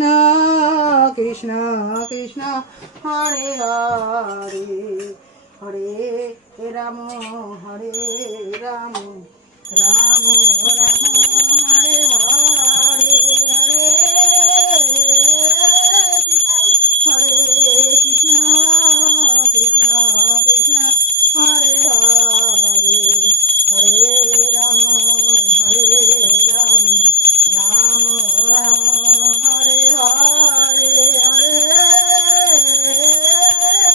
Krishna Krishna Krishna Hare Hare Hare Ram Hare Ram Ram Ram Hare Hare Hare Krishna Krishna Krishna Hare Hare Hare Ram Ram Ram Hare Hare Hare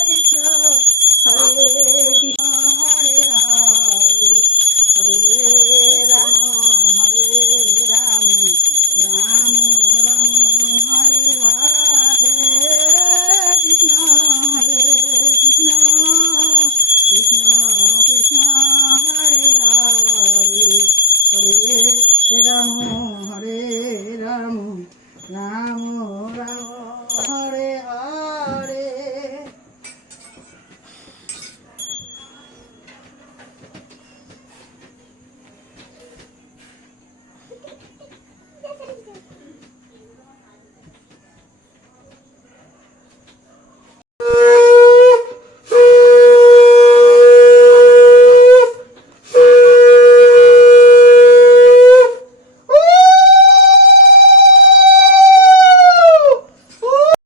Krishna Hare Hare Hare Ram Ram Ram Hare Hare Krishna Krishna Krishna Krishna Hare Hare Hare Ram Ram Ram